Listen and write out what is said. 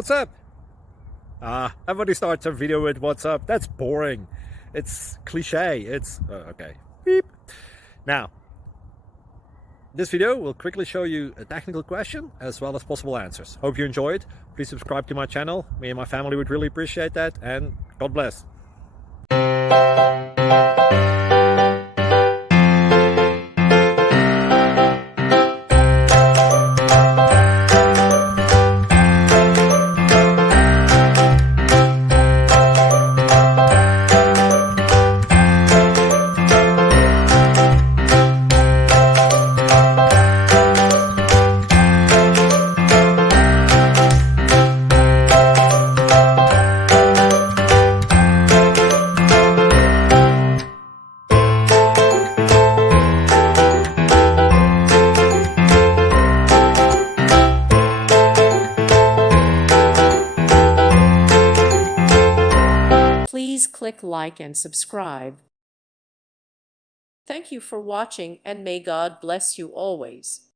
What's up? Everybody starts a video with what's up. That's boring. It's cliche. It's okay. Beep. Now, this video will quickly show you a technical question as well as possible answers. Hope you enjoyed. Please subscribe to my channel. Me and my family would really appreciate that, and God bless. Please click like and subscribe. Thank you for watching, and may God bless you always.